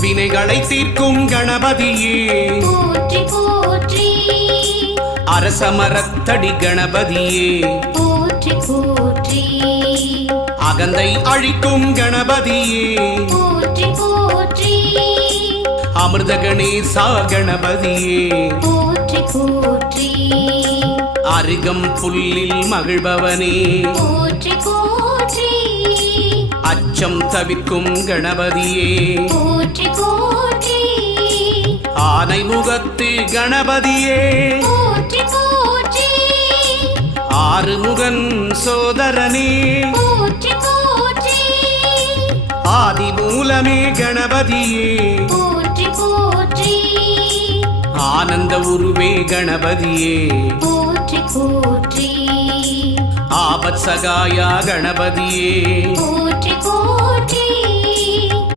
வினைகளை தீர்க்கும் கணபதியே போற்றி போற்றி அரசமரத்தடி கணபதியே போற்றி போற்றி அகந்தை அழிக்கும் கணபதியே போற்றி போற்றி அமிர்த கணேசா கணபதியே போற்றி போற்றி அருகம் புல்லில் மகிழ்பவனே போற்றி போற்றி அச்சம் தவிர்க்கும் கணபதியே போற்றி போற்றி ஆனை முகத்து கணபதியே போற்றி போற்றி ஆறுமுகன் சோதரனே போற்றி போற்றி ஆதி மூலமே கணபதியே போற்றி போற்றி ஆனந்த உருவே கணபதியே போற்றி போற்றி ஆபத் சகாயா கணபதியே போற்றி போற்றி